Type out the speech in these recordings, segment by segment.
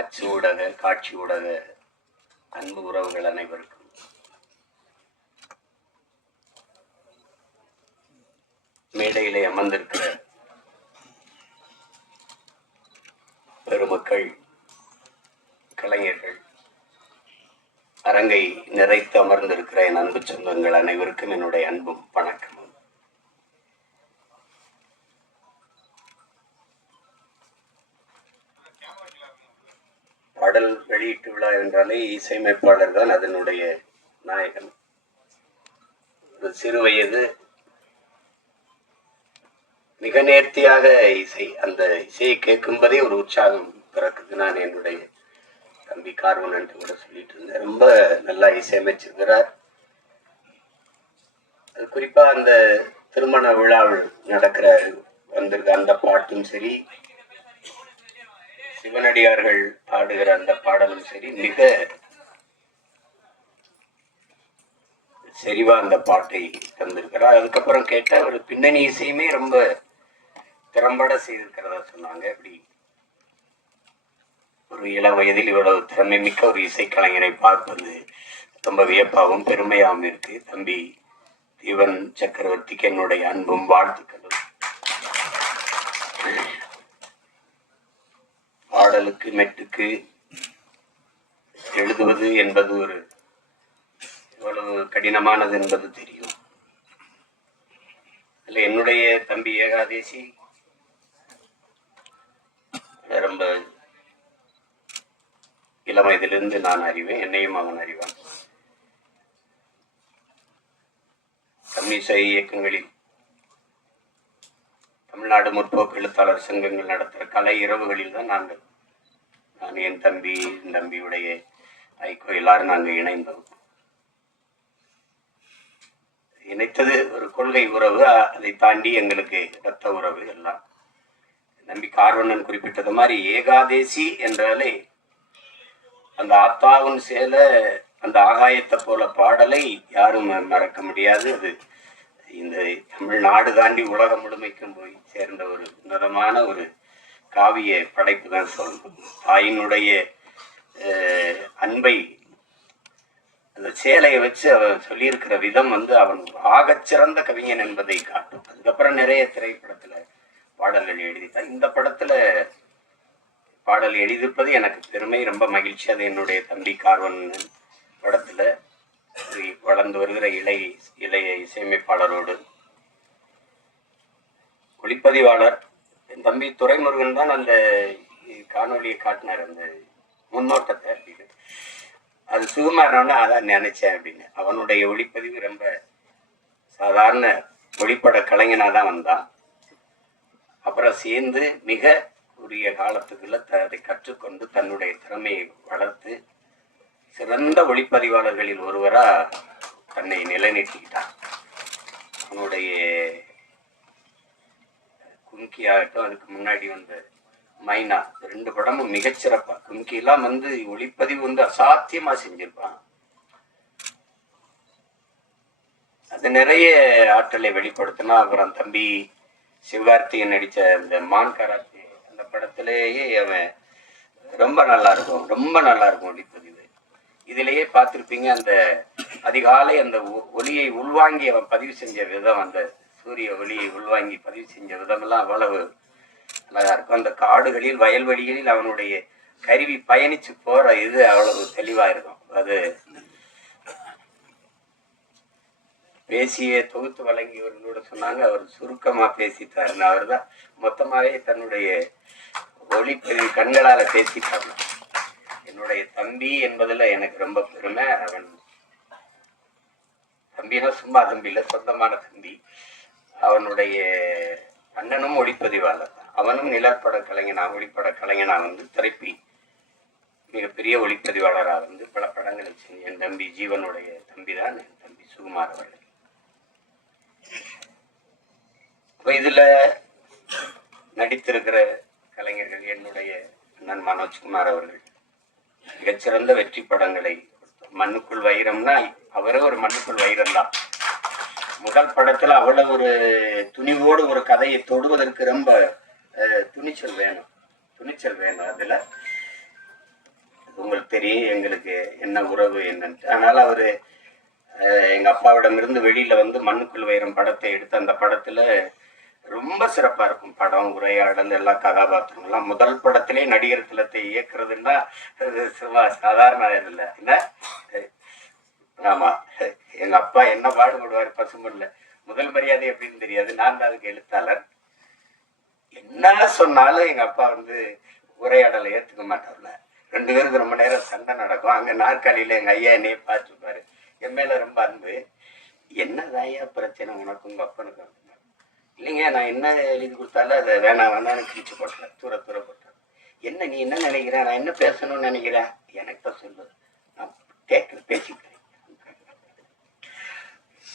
அச்சு ஊடக காட்சி ஊடக அன்பு உறவுகள் அனைவருக்கும் மேடையிலே அமர்ந்திருக்கிற பெருமக்கள், கலைஞர்கள், அரங்கை நிறைத்து அமர்ந்திருக்கிற என் அன்பு சொந்தங்கள் அனைவருக்கும் என்னுடைய அன்பும் வணக்கமும். பாடல் வெளியீட்டு விழா என்றாலே இசையமைப்பாளர் தான் அதனுடைய நாயகன். ஒரு சிறு வயது மிக நேர்த்தியாக அந்த இசையை கேட்கும்போதே ஒரு உற்சாகம் பிறக்குது. நான் என்னுடைய தம்பி கார்வன் கூட சொல்லிட்டு இருந்தேன். ரொம்ப நல்லா இசையமைச்சிருக்கிறார். அது குறிப்பா அந்த திருமண விழாவில் நடக்கிற வந்திருக்க அந்த பாட்டும் சரி, சிவனடியார்கள் பாடுகிற அந்த பாடலும் சரி, மிக செறிவா அந்த பாட்டை தந்திருக்கிறார். அதுக்கப்புறம் கேட்ட ஒரு பின்னணி இசையுமே ரொம்ப திறம்பட செய்திருக்கிறதா சொன்னாங்க. இப்படி ஒரு இளம் வயதில் இவ்வளவு திறமை மிக்க ஒரு இசைக்கலைஞரை பார்ப்பது ரொம்ப வியப்பாகவும் பெருமையாகவும் இருக்கு. தம்பி தீவன் சக்கரவர்த்திக்கு என்னுடைய அன்பும் வாழ்த்துக்களும். பாடலுக்கு மெட்டுக்கு எழுதுவது என்பது ஒரு எவ்வளவு கடினமானது என்பது தெரியும். இல்ல, என்னுடைய தம்பி ஏகாதேசி ரொம்ப இளம் வயதிலிருந்து நான் அறிவேன், என்னையும் அவன் அறிவான். கம்யூனிச இயக்கங்களில் தமிழ்நாடு முற்போக்கு எழுத்தாளர் சங்கங்கள் நடத்துகிற கலை இரவுகளில் தான் நான் என் தம்பியுடைய ஐக்கோ எல்லாரும் நாங்கள் இணைந்தோம். இணைத்தது ஒரு கொள்கை உறவு, அதை தாண்டி எங்களுக்கு இரத்த உறவு எல்லாம். நம்பி கார்வண்ணன் குறிப்பிட்டது மாதிரி ஏகாதேசி என்றாலே அந்த ஆத்தாவின் சேல அந்த ஆகாயத்தை போல பாடலை யாரும் மறக்க முடியாது. அது இந்த தமிழ்நாடு தாண்டி உலகம் முழுமைக்கும் போய் சேர்ந்த ஒரு உன்னதமான ஒரு காவிய படைப்பு தான் சொல்லணும். தாயினுடைய அன்பை அந்த சேலையை வச்சு அவன் சொல்லியிருக்கிற விதம் அவன் ஆகச்சிறந்த கவிஞன் என்பதை காட்டும். அதுக்கப்புறம் நிறைய திரைப்படத்துல பாடல்கள் எழுதித்தான். இந்த படத்துல பாடல் எழுதிப்பது எனக்கு பெருமை, ரொம்ப மகிழ்ச்சி. அது என்னுடைய தம்பி கார்வன் படத்துல வளர்ந்து வருகிற இளைய இசையமைப்பாளரோடு ஒளிப்பதிவாளர் என் தம்பி துரைமுருகன் தான் அந்த காணொலியை காட்டினார், அந்த முன்னோட்டத்தை அப்படின்னு. அது சுகுமாரன்னா அதான் நினைச்சேன் அப்படின்னு. அவனுடைய ஒளிப்பதிவு ரொம்ப சாதாரண ஒளிப்பட கலைஞனா தான் வந்தான். அப்புறம் சேர்ந்து மிக உரிய காலத்துக்குள்ள அதை கற்றுக்கொண்டு தன்னுடைய திறமையை வளர்த்து சிறந்த ஒளிப்பதிவாளர்களில் ஒருவரா தன்னை நிலைநிறுத்திக்கிட்டான். அவனுடைய கும்கி ஆகட்டும், அதுக்கு முன்னாடி வந்த மைனா, 2 படமும் மிகச்சிறப்பா. கும்கி எல்லாம் ஒளிப்பதிவு அசாத்தியமா செஞ்சிருப்பான். அது நிறைய ஆற்றலை வெளிப்படுத்தினா. அப்புறம் தம்பி சிவகார்த்திகன் நடிச்ச அந்த மான் கராத்தே அந்த படத்திலேயே அவன் ரொம்ப நல்லா இருக்கும் ஒளிப்பதிவு. இதிலேயே பார்த்திருப்பீங்க, அந்த அதிகாலை அந்த ஒளியை உள்வாங்கி அவன் பதிவு செஞ்ச விதம், அந்த சூரிய ஒளியை உள்வாங்கி பதிவு செஞ்ச விதம் எல்லாம் அவ்வளவு அழகா இருக்கும். அந்த காடுகளில் வயல்வெளிகளில் அவனுடைய கருவி பயணிச்சு போற இது அவ்வளவு தெளிவா இருக்கும். அது பேசிய தொகுத்து வழங்கியவர்களோட சொன்னாங்க, அவர் சுருக்கமா பேசிட்டாருன்னு. அவர் தான் மொத்தமாவே தன்னுடைய ஒளிப்பதிவு கண்களால பேசிட்டாங்க. என்னுடைய தம்பி என்பதுல எனக்கு ரொம்ப பெருமை. அவன் தம்பினா சும்மா தம்பி இல்ல, சொந்தமான தம்பி. அவனுடைய அண்ணனும் ஒளிப்பதிவாளர் தான். அவனும் நிலப்பட கலைஞனா, ஒளிப்பட கலைஞனா திரைப்பி மிகப்பெரிய ஒளிப்பதிவாளராக பல படங்களை செஞ்சு என் தம்பி ஜீவனுடைய தம்பி தான் என் தம்பி சுகுமார் அவர்கள். இதுல நடித்திருக்கிற கலைஞர்கள் என்னுடைய அண்ணன் மனோஜ்குமார் அவர்கள் மிகச்சிறந்த வெற்றி படங்களை. மண்ணுக்குள் வைரம்னா அவரே ஒரு மண்ணுக்குள் வைரம் தான். முதல் படத்துல அவ்வளவு ஒரு துணிவோடு ஒரு கதையை தொடுவதற்கு ரொம்ப துணிச்சல் வேணும். அதுல உங்களுக்கு தெரியும் எங்களுக்கு என்ன உறவு என்னன்ட்டு. அதனால அவரு எங்க அப்பாவிடமிருந்து வெளியில வந்து மண்ணுக்குள் வைரம் படத்தை எடுத்து அந்த படத்துல ரொம்ப சிறப்பா இருக்கும். படம், உரையாடல், எல்லா கதாபாத்திரங்கள்லாம். முதல் படத்திலே நடிகர் திலத்தை இயக்குறதுன்னா சும்மா சாதாரண இல்ல என்ன. ஆமா, எங்க அப்பா என்ன பாடுபடுவார் பசும்பொன்ல. முதல் மரியாதை எப்படின்னு தெரியாது, நான் தான் அதுக்கு எழுத்தாளர். என்ன சொன்னாலும் எங்க அப்பா வந்து உரையாடலை ஏத்துக்க மாட்டார்ல. 2 பேருக்கு ரொம்ப நேரம் சண்டை நடக்கும். அங்க நாற்காலியில எங்க ஐயா என்னையே பார்த்துருப்பாரு. என் மேல ரொம்ப அன்பு. என்னது ஐயா பிரச்சனை உனக்கு உங்க அப்பனுக்கு? இல்லைங்க, நான் என்ன எழுதி கொடுத்தாலும் அதை வேணாம் வேணான்னு கிழிச்சு போட்டேன், தூர போட்டேன். என்ன நீ என்ன நினைக்கிற, நான் என்ன பேசணும்னு நினைக்கிறேன், எனக்கு சொல்லு, நான் கேட்க பேசிக்கிறேன்.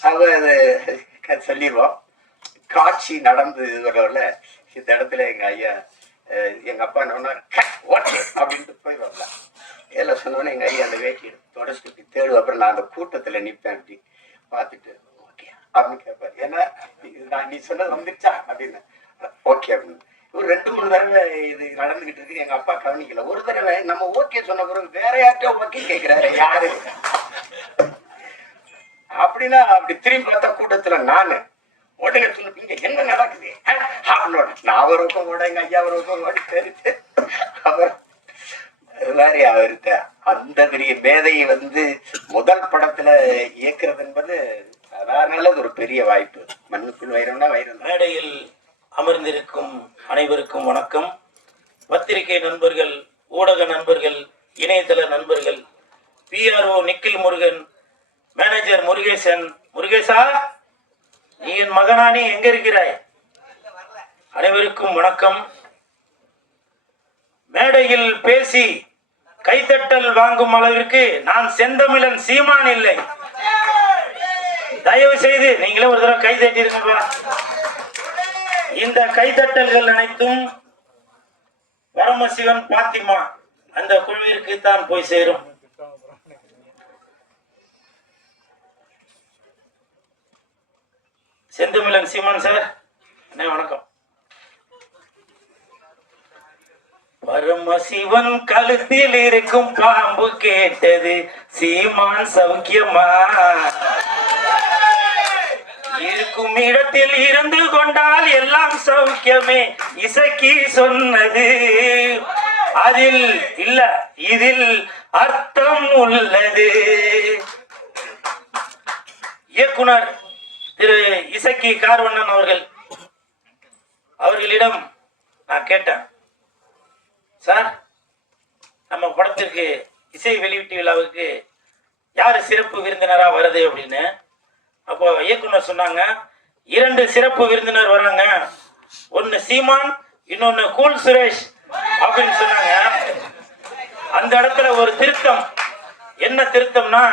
அதை சொல்லிடுவோம். காட்சி நடந்து வரல இந்த இடத்துல எங்க ஐயா எங்க அப்பா என்ன ஓகே அப்படின்ட்டு போயிடுவாங்க. ஏல சொன்னோன்னே எங்க ஐயா அந்த வேட்டி எடுத்து தொடச்சிட்டு தேடு. அப்புறம் நான் அந்த கூட்டத்துல நிற்பேன். அப்படி பார்த்துட்டு ஓகே அப்படின்னு கேட்பாரு. ஏன்னா நீ சொன்னது வந்துருச்சா அப்படின்னு. ஓகே அப்படின்னு. ஒரு 2-3 தடவை இது நடந்துகிட்டு இருக்கு. எங்க அப்பா கவனிக்கல. ஒரு தடவை நம்ம ஓகே சொன்ன பிறகு வேற யார்கிட்ட ஓகே கேட்கிறாரு, யாரு அப்படின்னா அப்படி திரும்பி பார்த்தா கூட்டத்துல நானு உடனே சொல்லுப்பீங்க என்ன நடக்குது அவனோட. நான் ஒரு பக்கம் ஓட, எங்க ஐயா ஒரு பக்கம் ஓடி தெரிஞ்சு அவர் அது மாதிரி அவர்கிட்ட அந்த பெரிய மேதையை வந்து முதல் படத்துல இயக்குறது என்பது சாதாரண ஒரு பெரிய வாய்ப்பு. மண்ணுக்குள் வைரம்னா வைரம். மேடையில் அமர்ந்திருக்கும் அனைவருக்கும் வணக்கம். பத்திரிகை நண்பர்கள், ஊடக நண்பர்கள், இணையதள நண்பர்கள், PRO நிக்கில் முருகன், மேனேஜர் முருகேசன். முருகேசா, நீ என் மகனானே, எங்க இருக்கிறாய்? அனைவருக்கும் வணக்கம். மேடையில் பேசி கைத்தட்டல் வாங்கும் அளவிற்கு நான் செந்தமிழன் சீமான் இல்லை. தயவு செய்து நீங்களே ஒரு தடவை கை தட்டிருக்கப்பா. இந்த கைத்தட்டல்கள் அனைத்தும் பரமசிவன் பாத்திமா அந்த குழுவிற்கு தான் போய் சேரும். செந்தமிழன் சீமான் சார், அண்ணே வணக்கம். பரமசிவன் கழுத்தில் இருக்கும் பாம்பு கேட்டது, சீமான் சௌக்கியமா? இருக்கும் இடத்தில் இருந்து கொண்டால் எல்லாம் சௌக்கியமே, இசக்கி சொன்னது. அதில் இல்ல, இதில் அர்த்தம் உள்ளது. இயக்குனர் திரு இசக்கி கார்வண்ணன் அவர்களிடம் நான் கேட்டேன், சார் நம்ம படத்திற்கு இசை வெளியீட்டு விழாவுக்கு யாரு சிறப்பு விருந்தினரா வருது அப்படின்னு. அப்போ இயக்குனர் சொன்னாங்க, 2 சிறப்பு விருந்தினர் வராங்க, ஒன்னு சீமான், இன்னொன்னு கூல் சுரேஷ் அப்படின்னு சொன்னாங்க. அந்த இடத்துல ஒரு திருத்தம். என்ன திருத்தம்னா,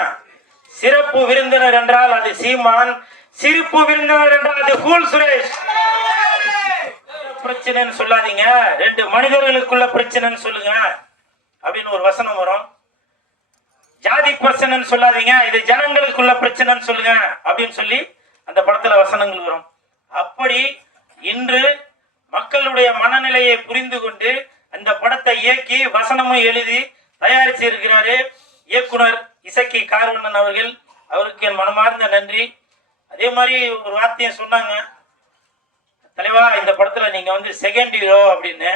சிறப்பு விருந்தினர் என்றால் அது சீமான், சிரிப்பு விருந்தினர் என்றால் அது கூல் சுரேஷ். பிரச்சனைன்னு சொல்லாதீங்க, 2 மனிதர்களுக்குள்ள பிரச்சனைன்னு சொல்லுங்க அப்படின்னு ஒரு வசனம் வரும். ஜாதி பிரச்சனைன்னு சொல்லாதீங்க, இது ஜனங்களுக்குள்ள பிரச்சனைன்னு சொல்லுங்க அப்படின்னு சொல்லி அந்த படத்துல வசனங்கள் வரும். அப்படி இன்று மக்களுடைய மனநிலையை புரிந்து கொண்டு அந்த படத்தை இயக்கி வசனமும் எழுதி தயாரிச்சு இருக்கிறாரு இயக்குனர் இசக்கி கார்வண்ணன் அவர்கள். அவருக்கு என் மனமார்ந்த நன்றி. அதே மாதிரி ஒரு வார்த்தையை சொன்னாங்க, தலைவா இந்த படத்துல நீங்க வந்து செகண்ட் ஹீரோ அப்படின்னு.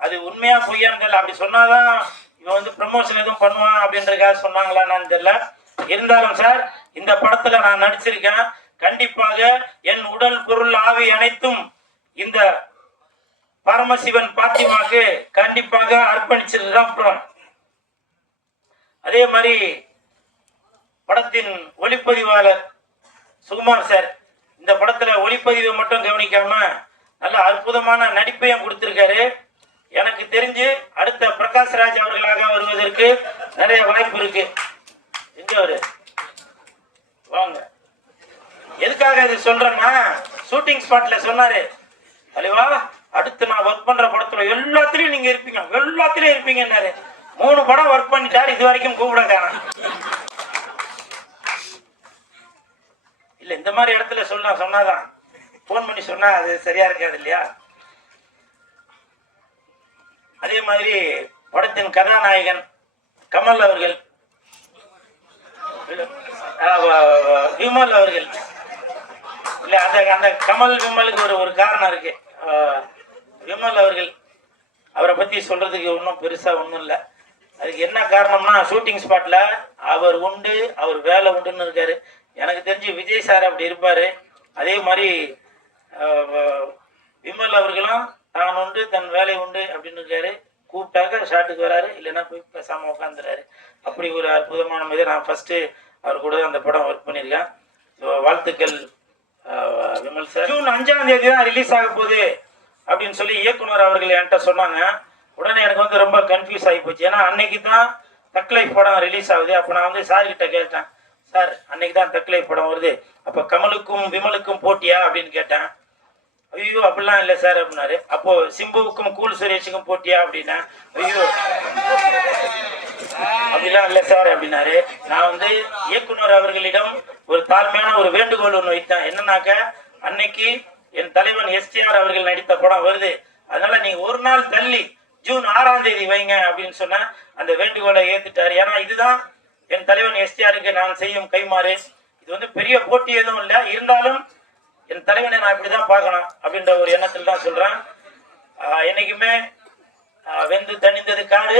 அது உண்மையா பொய்யான்னு தெரியல. அப்படி சொன்னாதான் இவன் வந்து ப்ரமோஷன் எதுவும் பண்ணுவான் அப்படின்றதுக்காக சொன்னாங்களான்னு தெரியல. இருந்தாலும் சார், இந்த படத்துல நான் நடிச்சிருக்கேன். கண்டிப்பாக என் உடல் பொருள் ஆவி அனைத்தும் இந்த பரமசிவன் பாத்திமாக்கு கண்டிப்பாக அர்ப்பணிச்சதுதான் அப்புறம். அதே மாதிரி படத்தின் ஒளிப்பதிவாளர் சுகுமார் சார் இந்த படத்துல ஒளிப்பதிவை மட்டும் கவனிக்காம நல்ல அற்புதமான நடிப்பையும் கொடுத்திருக்காரு. எனக்கு தெரிஞ்சு அடுத்த பிரகாஷ்ராஜ் அவர்களாக வருவதற்கு நிறைய வாய்ப்பு இருக்கு. எங்க அவரு வாங்க. எதுக்காக இது சொல்றேன்னா, ஷூட்டிங் ஸ்பாட்ல சொன்னாரு, தலைவா அடுத்து நான் ஒர்க் பண்ற படத்துல எல்லாத்திலயும் நீங்க இருப்பீங்க, எல்லாத்திலயும் இருப்பீங்கன்னாரு. 3 படம் ஒர்க் பண்ணிட்டாரு, இது வரைக்கும் கூப்பிடாங்க. இல்ல இந்த மாதிரி இடத்துல சொன்னாதான், போன் பண்ணி சொன்னா அது சரியா இருக்காது இல்லையா. அதே மாதிரி படத்தின் கதாநாயகன் கமல் அவர்கள், விமல் அவர்கள். இல்ல அந்த அந்த கமல் விமலுக்கு ஒரு காரணம் இருக்கு. விமல் அவர்கள், அவரை பத்தி சொல்றதுக்கு ஒன்றும் பெருசா ஒன்றும் இல்லை. அதுக்கு என்ன காரணம்னா, ஷூட்டிங் ஸ்பாட்ல அவர் உண்டு, அவர் வேலை உண்டுன்னு இருக்காரு. எனக்கு தெரிஞ்சு விஜய் சார் அப்படி இருப்பாரு. அதே மாதிரி விமல் அவர்களும் தான் உண்டு தன் வேலை உண்டு அப்படின்னு இருக்காரு. கூப்பிட்டாக்க ஷாட்டுக்கு வராரு, இல்லைன்னா போய் பேசாம உட்காந்துறாரு. அப்படி ஒரு அற்புதமான மாதிரி நான் ஃபர்ஸ்ட் அவர் கூட அந்த படம் ஒர்க் பண்ணியிருக்கேன். ஸோ வாழ்த்துக்கள் விமல் சார். ஜூன் 5ஆம் தேதி தான் ரிலீஸ் ஆக போகுது அப்படின்னு சொல்லி இயக்குனர் அவர்கள் என்கிட்ட சொன்னாங்க. உடனே எனக்கு வந்து ரொம்ப கன்ஃபியூஸ் ஆகி போச்சு. ஏன்னா அன்னைக்கு தான் தக் லைஃப் படம் ரிலீஸ் ஆகுது. அப்போ நான் வந்து சார் கிட்ட கேட்டேன், சார் அன்னைக்கு தான் தக் லைஃப் படம் வருது, அப்போ கமலுக்கும் விமலுக்கும் போட்டியா அப்படின்னு கேட்டேன். ஐயோ அப்படிலாம் இல்லை சார் அப்படின்னாரு. அப்போ சிம்புவுக்கும் கூல் சுரேஷுக்கும் போட்டியா அப்படின்னா, ஐயோ அப்படிலாம் இல்லை சார் அப்படின்னாரு. நான் வந்து இயக்குனர் அவர்களிடம் ஒரு தாழ்மையான ஒரு வேண்டுகோள் ஒன்று வைத்தேன். என்னன்னாக்க, அன்னைக்கு என் தலைவன் எஸ்டிஆர் அவர்கள் நடித்த படம் வருது, அதனால நீங்க ஒரு நாள் தள்ளி ஜூன் 6ஆம் தேதி வைங்க அப்படின்னு சொன்ன அந்த வேண்டுகோளை ஏத்துட்டாரு. ஏன்னா இதுதான் என் தலைவன் எஸ்டிஆருக்கு நான் செய்யும் கைமாறு. இது வந்து பெரிய போட்டி எதுவும் இல்லை, இருந்தாலும் என் தலைவனை நான் இப்படிதான் பார்க்கணும் அப்படின்ற ஒரு எண்ணத்தில் தான் சொல்றேன். என்னைக்குமே வெந்து தணிந்தது காடு,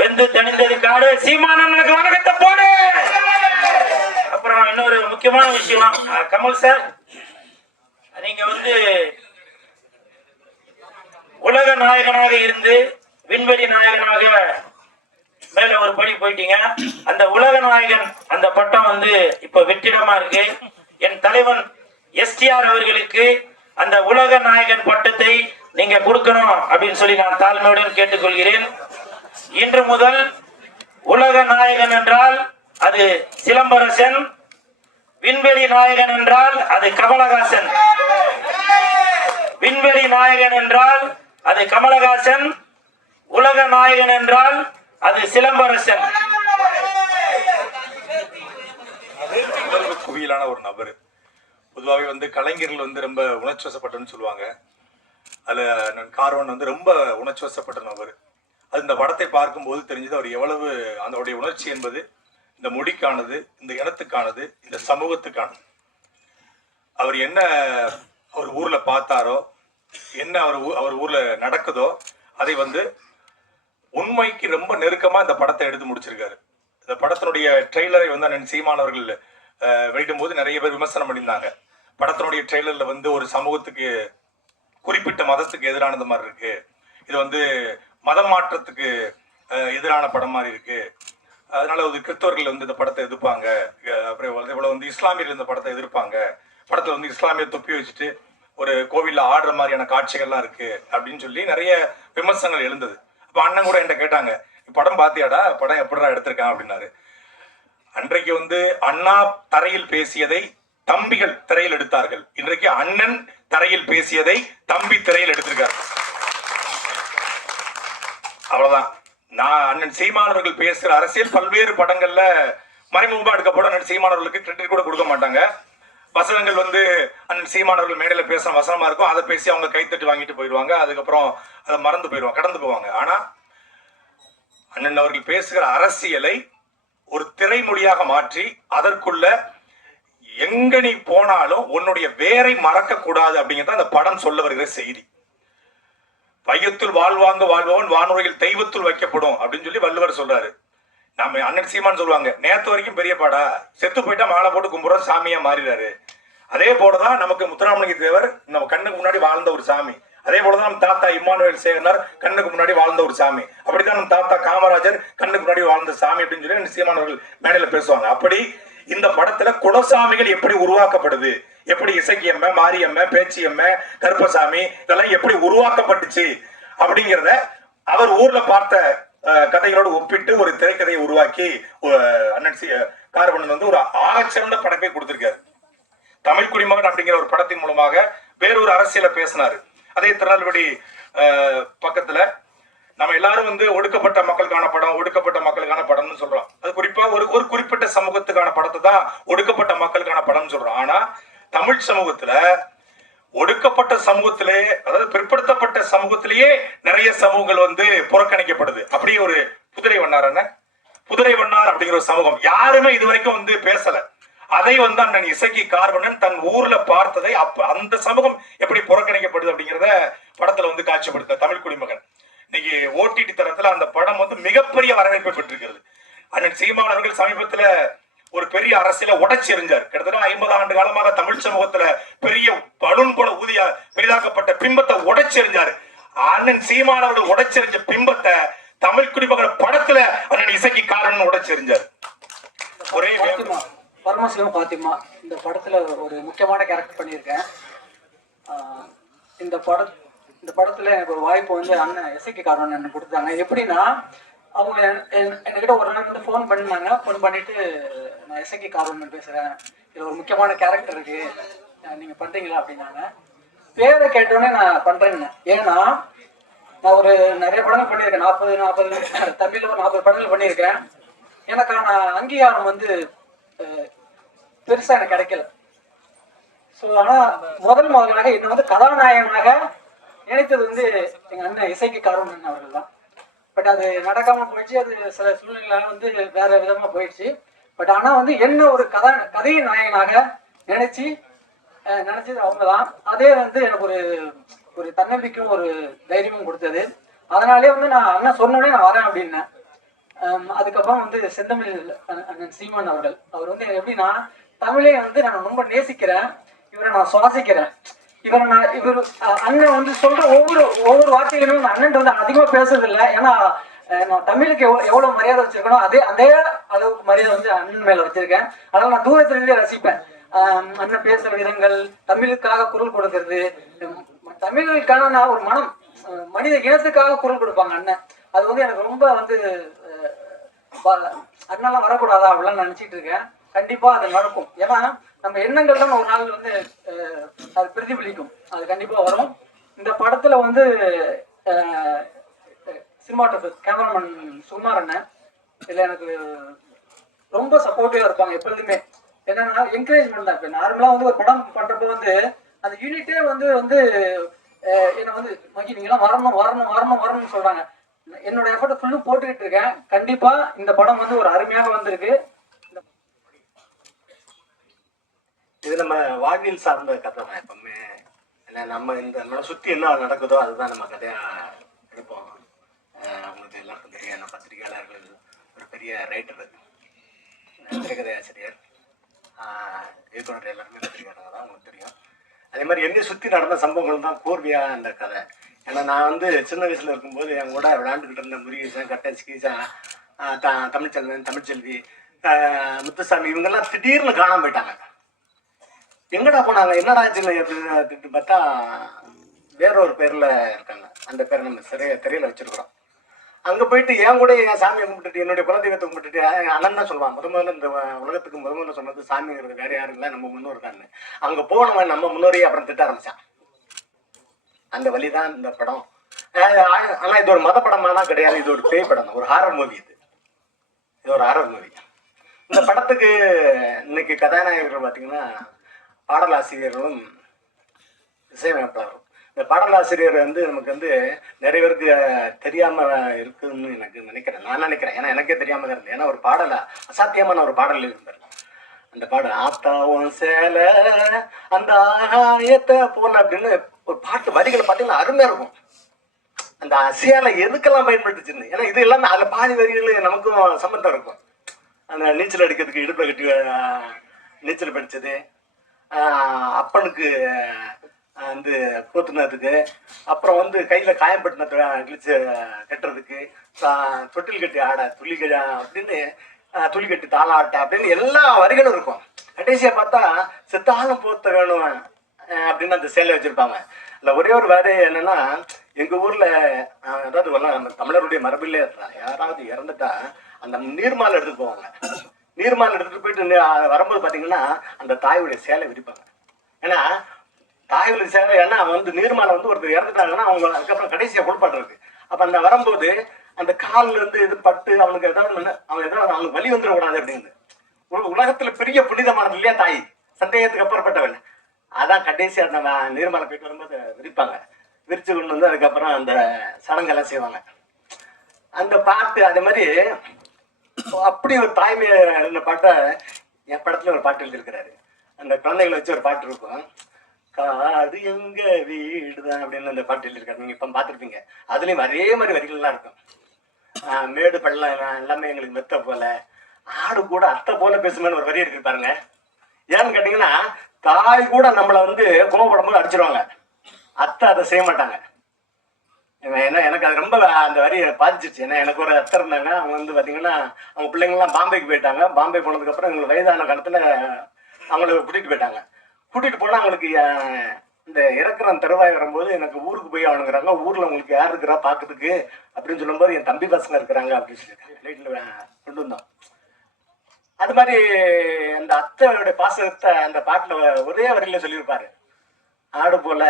வெந்து தணிந்தது காடு, சீமானனுக்கு வணக்கத்தை போடு. அப்புறம் இன்னொரு முக்கியமான விஷயம், கமல் சார், நீங்க வந்து உலக நாயகனாக இருந்து விண்வெளி நாயகனாக மேல ஒரு படி போயிட்டீங்க. அந்த உலக நாயகன் அந்த பட்டம் வந்து இப்ப வெற்றிடமா இருக்கு. என் தலைவன் எஸ்டிஆர் அவர்களுக்கு அந்த உலக நாயகன் பட்டத்தை நீங்க கொடுக்கணும் அப்படின்னு சொல்லி நான் தாழ்மையுடன் கேட்டுக்கொள்கிறேன். இன்று முதல் உலக நாயகன் என்றால் அது சிலம்பரசன், விண்வெளி நாயகன் என்றால் அது கமலஹாசன். விண்வெளி நாயகன் என்றால் அது கமலஹாசன், உலக நாயகன் என்றால் அது சிலம்பரசன். குவியலான ஒரு நபர். பொதுவாகவே வந்து கலைஞர்கள் வந்து ரொம்ப உணர்ச்சி வசப்பட்டன்னு சொல்லுவாங்க. அதுல கார்வன் வந்து ரொம்ப உணர்ச்சி வசப்பட்ட நபர். அது இந்த படத்தை பார்க்கும்போது தெரிஞ்சது அவர் எவ்வளவு அதனுடைய உணர்ச்சி என்பது இந்த மொழிக்கானது, இந்த இனத்துக்கானது, இந்த சமூகத்துக்கானது. அவர் என்ன அவர் ஊர்ல பார்த்தாரோ, என்ன அவர் ஊர்ல நடக்குதோ, அதை வந்து உண்மைக்கு ரொம்ப நெருக்கமா இந்த படத்தை எடுத்து முடிச்சிருக்காரு. இந்த படத்தினுடைய ட்ரெய்லரை வந்து அண்ணன் சீமானவர்கள் வெளியிடும் போது நிறைய பேர் விமர்சனம் பண்ணியிருந்தாங்க. படத்தினுடைய ட்ரெய்லர்ல வந்து ஒரு சமூகத்துக்கு, குறிப்பிட்ட மதத்துக்கு எதிரானது மாதிரி இருக்கு, இது வந்து மதம் மாற்றத்துக்கு எதிரான படம் மாதிரி இருக்கு, அதனால ஒரு கிறிஸ்தவர்கள் வந்து இந்த படத்தை எதிர்ப்பாங்க, அப்புறம் இவ்வளவு வந்து இஸ்லாமியர்கள் இந்த படத்தை எதிர்ப்பாங்க, படத்தை வந்து இஸ்லாமிய தொப்பி வச்சுட்டு ஒரு கோவில்ல ஆடுற மாதிரியான காட்சிகள்லாம் இருக்கு அப்படின்னு சொல்லி நிறைய விமர்சனங்கள் எழுந்தது. அப்ப அண்ணன் கூட என்கிட்ட கேட்டாங்க, படம் பாத்தியாடா, படம் எப்படிடா எடுத்திருக்கான் அப்படின்னாரு. அன்றைக்கு வந்து அண்ணா தரையில் பேசியதை தம்பிகள் திரையில் எடுத்தார்கள். இன்றைக்கு அண்ணன் தரையில் பேசியதை தம்பி திரையில் எடுத்திருக்காரு. அவ்வளவுதான். நான் அண்ணன் சீமானவர்கள் பேசுற அரசியல் பல்வேறு படங்கள்ல மறைமுகமா எடுக்கப்படும். அண்ணன் சீமானவர்களுக்கு கிரெடிட் கூட கொடுக்க மாட்டாங்க. வசனங்கள் வந்து அண்ணன் சீமானவர்கள் மேடையில பேசுற வசனமா இருக்கும், அதை பேசி அவங்க கைத்தட்டி வாங்கிட்டு போயிடுவாங்க, அதுக்கப்புறம் அதை மறந்து போயிடுவாங்க, கடந்து போவாங்க. ஆனா அண்ணன் அவர்கள் பேசுகிற அரசியலை ஒரு திரைமொழியாக மாற்றி அதற்குள்ள எங்க நீ போனாலும் உன்னுடைய வேரை மறக்க கூடாது அப்படிங்கிறத அந்த படம் சொல்ல வருகிற செய்தி. வையத்துள் வாழ்வாங்க வாழ்பவன் வானுரையில் தெய்வத்துள் வைக்கப்படும் அப்படின்னு சொல்லி வள்ளுவர் சொல்றாரு. நம்ம அண்ணன் சீமான் சொல்லுவாங்க, நேத்து வரைக்கும் பெரியப்பாடா, செத்து போயிட்டா மாலை போட்டு கும்புறோம் சாமியா மாறிடுறாரு. அதே போலதான் நமக்கு முத்துராமலிங்க தேவர் நம்ம கண்ணுக்கு முன்னாடி வாழ்ந்த ஒரு சாமி. அதே போலதான் நம்ம தாத்தா இம்மானுவேல் சேகனார் கண்ணுக்கு முன்னாடி வாழ்ந்த ஒரு சாமி. அப்படித்தான் நம்ம தாத்தா காமராஜர் கண்ணுக்கு முன்னாடி வாழ்ந்த சாமி அப்படின்னு சொல்லி சீமானவர்கள் மேடையில பேசுவாங்க. அப்படி இந்த படத்துல குலசாமிகள் எப்படி உருவாக்கப்படுது, எப்படி இசக்கியம்ம, மாரியம்ம, பேச்சியம்ம, கருப்பசாமி இதெல்லாம் எப்படி உருவாக்கப்பட்டுச்சு அப்படிங்கிறத அவர் ஊர்ல பார்த்த கதைகளோடு ஒப்பிட்டு ஒரு திரைக்கதையை உருவாக்கி அண்ணன் கார்வன் வந்து ஒரு ஆகச்சிறந்த படைப்பை கொடுத்திருக்காரு. தமிழ் குடிமகன் அப்படிங்கிற ஒரு படத்தின் மூலமாக வேறொரு அரசியலை பேசினாரு. அதே திருநெல்வேலி பக்கத்துல நம்ம எல்லாரும் வந்து ஒடுக்கப்பட்ட மக்களுக்கான படம், ஒடுக்கப்பட்ட மக்களுக்கான படம்னு சொல்றோம். அது குறிப்பா ஒரு குறிப்பிட்ட சமூகத்துக்கான படத்தை தான் ஒடுக்கப்பட்ட மக்களுக்கான படம்னு சொல்றோம். ஆனா தமிழ் சமூகத்துல ஒடுக்கப்பட்ட சமூகத்திலே, அதாவது பிற்படுத்தப்பட்ட தாழ்த்தப்பட்ட சமூகத்திலேயே நிறைய சமூகங்கள் வந்து புறக்கணிக்கப்படுது. அப்படியே ஒரு புதிரை வண்ணார் புதிரை வண்ணார் அப்படிங்கிற ஒரு சமூகம் யாருமே இதுவரைக்கும் வந்து பேசல. அதை வந்து அண்ணன் இசக்கி கார்வண்ணன் தன் ஊர்ல பார்த்ததை அந்த சமூகம் எப்படி புறக்கணிக்கப்படுது அப்படிங்கிறத படத்துல வந்து காட்சிப்படுத்த தமிழ் குடிமகன் இன்னைக்கு ஓடிடி தரத்துல அந்த படம் வந்து மிகப்பெரிய வரவேற்பை பெற்றிருக்கிறது. அண்ணன் சீமான் அவர்கள் சமீபத்துல ஒரு பெரிய அரசியல உடைச்சி எறிஞ்சார். கிட்டத்தட்ட 50 ஆண்டு காலமாக தமிழ் சமூகத்துல பெரிய பலூன் போல ஊதிய பெரிதாக்கப்பட்ட பிம்பத்தை உடைச்சி எறிஞ்சாரு. அண்ணன் சீமான் அவர்கள் உடைச்செறிஞ்ச பிம்பத்தை தமிழ் குடிமகன் படத்துல அண்ணன் இசக்கி காரணம் உடைச்செறிஞ்சார். ஒரே பரமசிவம் பாத்திமா இந்த படத்துல ஒரு முக்கியமான கேரக்டர் பண்ணியிருக்கேன். இந்த படத்துல எனக்கு ஒரு வாய்ப்பு வந்து அண்ணன் இசக்கி காரணம் எனக்கு கொடுத்தாங்க. எப்படின்னா அவங்க என்கிட்ட ஒரு நாள் வந்து ஃபோன் பண்ணாங்க. ஃபோன் பண்ணிட்டு நான் இசக்கி காரணம் பேசுறேன், இது ஒரு முக்கியமான கேரக்டர் இருக்கு, நீங்க பண்றீங்களா அப்படின்னாங்க. பேரை கேட்டோடனே நான் பண்றேங்க. ஏன்னா நான் ஒரு நிறைய படங்கள் பண்ணியிருக்கேன், 40 தமிழ்ல ஒரு 40 படங்கள் பண்ணியிருக்கேன். எனக்கான அங்கீகாரம் வந்து பெருசா எனக்கு கிடைக்கல. ஸோ ஆனால் முதலாக என்னை வந்து கதாநாயகனாக நினைத்தது வந்து எங்க அண்ணன் இசைக்கு காரணம் அவர்கள் தான். பட் அது நடக்காம போயிடுச்சு. அது சில சூழ்நிலைகளால வந்து வேற விதமா போயிடுச்சு. பட் ஆனா வந்து என்ன ஒரு கதையின் நாயகனாக நினைச்சது அவங்க தான். அதே வந்து எனக்கு ஒரு தன்னம்பிக்கையும் ஒரு தைரியமும் கொடுத்தது. அதனாலே வந்து நான் அண்ணன் சொன்னோடனே நான் வரேன் அப்படின்னேன். அதுக்கப்புறம் வந்து செந்தமிழ் அண்ணன் சீமான் அவர் வந்து எப்படின்னா தமிழை வந்து நான் ரொம்ப நேசிக்கிறேன், இவரை நான் சுவாசிக்கிறேன். இவர் அண்ணன் வந்து சொல்ற ஒவ்வொரு வார்த்தைகளும் அண்ணன் வந்து அதிகமா பேசுறது இல்லை. ஏன்னா நான் தமிழுக்கு எவ்வளவு மரியாதை வச்சிருக்கணும் அதே அளவுக்கு மரியாதை வந்து அண்ணன் மேல வச்சிருக்கேன். அதனால நான் தூரத்திலிருந்தே ரசிப்பேன். அண்ணன் பேசுற விதங்கள், தமிழுக்காக குரல் கொடுக்கறது, தமிழுக்கான ஒரு மனித இனத்துக்காக குரல் கொடுப்பாங்க அண்ணன். அது வந்து எனக்கு ரொம்ப வந்து அண்ணெல்லாம் வரக்கூடாதா அப்படிலாம் நினைச்சிட்டு இருக்கேன். கண்டிப்பா அது நடக்கும். ஏன்னா நம்ம எண்ணங்கள் தான் ஒரு நாள் வந்து அது பிரதிபலிக்கும். அது கண்டிப்பா வரும். இந்த படத்துல வந்து சினிமாட்டோகிராஃபர் கேமராமேன் சுகுமார் அண்ணன் இதுல எனக்கு ரொம்ப சப்போர்ட்டிவா இருப்பாங்க எப்பொழுதுமே. என்னன்னா என்கரேஜ்மெண்ட் தான். இப்போ நார்மலா வந்து ஒரு படம் பண்றப்போ வந்து அந்த யூனிட்டே வந்து என்னை வந்து மகி நீங்களாம் வரணும்னு சொல்றாங்க. என்னோட எஃபர்ட் ஃபுல்லும் போட்டுக்கிட்டு இருக்கேன். கண்டிப்பா இந்த படம் வந்து ஒரு அருமையாக வந்திருக்கு. இது நம்ம வாழ்வியல் சார்ந்த கதை தான் எப்பவுமே. ஏன்னா நம்மளை சுற்றி என்ன நடக்குதோ அதுதான் நம்ம கதையா எடுப்போம். அவங்களுக்கு எல்லாருக்கும் தெரியும், நம்ம பத்திரிகையாளர்கள் ஒரு பெரிய ரைட்டர், திரைக்கதை ஆசிரியர், இயக்குனர், எல்லாருமே பத்திரிகையாளர்கள் தான் உங்களுக்கு தெரியும். அதே மாதிரி என்னை சுற்றி நடந்த சம்பவங்கள் தான் கோர்வையா அந்த கதை. ஏன்னா நான் வந்து சின்ன வயசுல இருக்கும்போது என் கூட விளையாண்டுக்கிட்டு இருந்த முருகேசன், கட்டன், ஸ்கீசா, தமிழ்ச்செல்வன், தமிழ்ச்செல்வி, முத்துசாமி இவங்கெல்லாம் திடீர்னு காணாம போயிட்டாங்க. எங்கடா போனாங்க, என்னடா ஆச்சுன்னு பார்த்தா வேற ஒரு பேர்ல இருக்காங்க. அந்த பேரை நம்ம திரையில வச்சிருக்கிறோம். அங்க போயிட்டு என் கூட என் சாமியை கும்பிட்டுட்டு என்னுடைய குலதெய்வத்தை கும்பிட்டுட்டு அண்ணன் தான் சொல்லுவான். முதல்ல இந்த உலகத்துக்கு முதல்ல சொன்னது சாமிங்கிறது வேற யாரும் இல்லை, நம்ம முன்னோர் தான். அங்க போனவன் நம்ம முன்னோரையே அப்புறம் திட்ட ஆரம்பிச்சான். அந்த வழிதான் இந்த படம். ஆனா இது ஒரு மத படமானா கிடையாது, இது ஒரு பேய் படம், ஒரு ஹாரர் மூவி. இது ஒரு ஹாரர் மூவி. இந்த படத்துக்கு இன்னைக்கு கதாநாயகர்கள் பார்த்தீங்கன்னா பாடலாசிரியர்களும் இசையமைப்பாளரும். இந்த பாடலாசிரியர் வந்து நமக்கு வந்து நிறைய பேருக்கு தெரியாம இருக்குன்னு எனக்கு நான் நினைக்கிறேன். ஏன்னா எனக்கே தெரியாம தான் இருந்தது. ஏன்னா ஒரு பாடல அசாத்தியமான ஒரு பாடல் இருந்தார். அந்த பாடல் ஆத்தாவும் சேல அந்த ஆயத்தை போல அப்படின்னு ஒரு பாட்டு வரிகளை பார்த்தீங்கன்னா அருமையா இருக்கும். அந்த சேலை எதுக்கெல்லாம் பயன்படுத்துச்சுன்னு. ஏன்னா இது எல்லாமே அதுல பாதி வரிகள் நமக்கும் சம்பந்தம் இருக்கும். அந்த நீச்சல் அடிக்கிறதுக்கு இடுப்புல கட்டி நீச்சல் படிச்சது, அப்பனுக்கு வந்து கூத்துனதுக்கு, அப்புறம் வந்து கையில காயம்பட்டின கிழிச்சு கட்டுறதுக்கு, தொட்டில் கட்டி ஆட துளி அப்படின்னு துளி கட்டி தாளாட்ட அப்படின்னு எல்லா வரிகளும் இருக்கும். கடைசியா பார்த்தா செத்தாலும் போத்த வேணும் அப்படின்னு அந்த சேலை வச்சிருப்பாங்க. இல்லை ஒரே ஒரு வரி என்னன்னா, எங்க ஊர்ல அதாவது நம்ம தமிழருடைய மரபிலே யாராவது இறந்துட்டா அந்த நீர்மாலை எடுத்துட்டு போவாங்க. நீர்மாலை எடுத்துட்டு போயிட்டு வரும்போது பாத்தீங்கன்னா அந்த தாயுடைய சேலை விரிப்பாங்க. ஏன்னா தாயுடைய சேலை, ஏன்னா வந்து நீர்மாலை வந்து ஒருத்தர் இறந்துட்டாங்கன்னா அவங்க அதுக்கப்புறம் கடைசியா குளிப்பாட்டுறது. அப்ப அந்த வரும்போது அந்த காலில் இருந்து இது பட்டு அவனுக்கு ஏதாவது அவனுக்கு வலி வந்துடக்கூடாது அப்படின்னு உலகத்துல பெரிய புனிதமானது இல்லையா தாய், சந்தேகத்துக்கு அப்புறப்பட்டவன். அதான் கடைசி அந்த நீர்மலை போயிட்டு வரும்போது விரிப்பாங்க. விரிச்சு கொண்டு வந்து அதுக்கப்புறம் அந்த சடங்கெல்லாம் செய்வாங்க. அந்த பாட்டு அதே மாதிரி அப்படி ஒரு தாய்மை இந்த பாட்டை என் படத்துல ஒரு பாட்டு எழுதியிருக்கிறாரு. அந்த குழந்தைகளை வச்சு ஒரு பாட்டு இருக்கும், காடு எங்க வீடுதான் அப்படின்னு அந்த பாட்டு எழுதியிருக்காரு. நீங்க இப்ப பார்த்துருப்பீங்க. அதுலயும் அதே மாதிரி வரிகள்லாம் இருக்கும். மேடு பள்ளம் எல்லாமே எங்களுக்கு மெத்த போல, ஆடு கூட அத்தை போல பேசுமேன்னு ஒரு வரி இருக்கு பாருங்க. ஏன்னு கேட்டீங்கன்னா, தாய் கூட நம்மளை வந்து கோவப்படும் போது அடிச்சிருவாங்க, அத்தை அதை செய்ய மாட்டாங்க. ஏன்னா எனக்கு அது ரொம்ப அந்த வரி பாதிச்சிருச்சு. ஏன்னா எனக்கு ஒரு அத்தை இருந்தாங்க, அவங்க வந்து பார்த்தீங்கன்னா அவங்க பிள்ளைங்கள்லாம் பாம்பேக்கு போயிட்டாங்க. பாம்பே போனதுக்கப்புறம் எங்களுக்கு வயதான காலத்தில் அவங்கள கூட்டிகிட்டு போயிட்டாங்க. கூட்டிகிட்டு போனால் அவங்களுக்கு இந்த இறக்குற தருவாய் வரும்போது எனக்கு ஊருக்கு போய் அவனுங்கிறாங்க, ஊரில் உங்களுக்கு யார் இருக்கிறா பார்க்கறதுக்கு அப்படின்னு சொல்லும்போது என் தம்பி பசங்க இருக்கிறாங்க அப்படின்னு சொல்லிட்டு ஃப்ளைட்டில் கொண்டு வந்தோம். அது மாதிரி அந்த அத்தையோடைய பாசத்தை அந்த பாட்டில் ஒரே வரியில் சொல்லியிருப்பாரு, ஆடு போல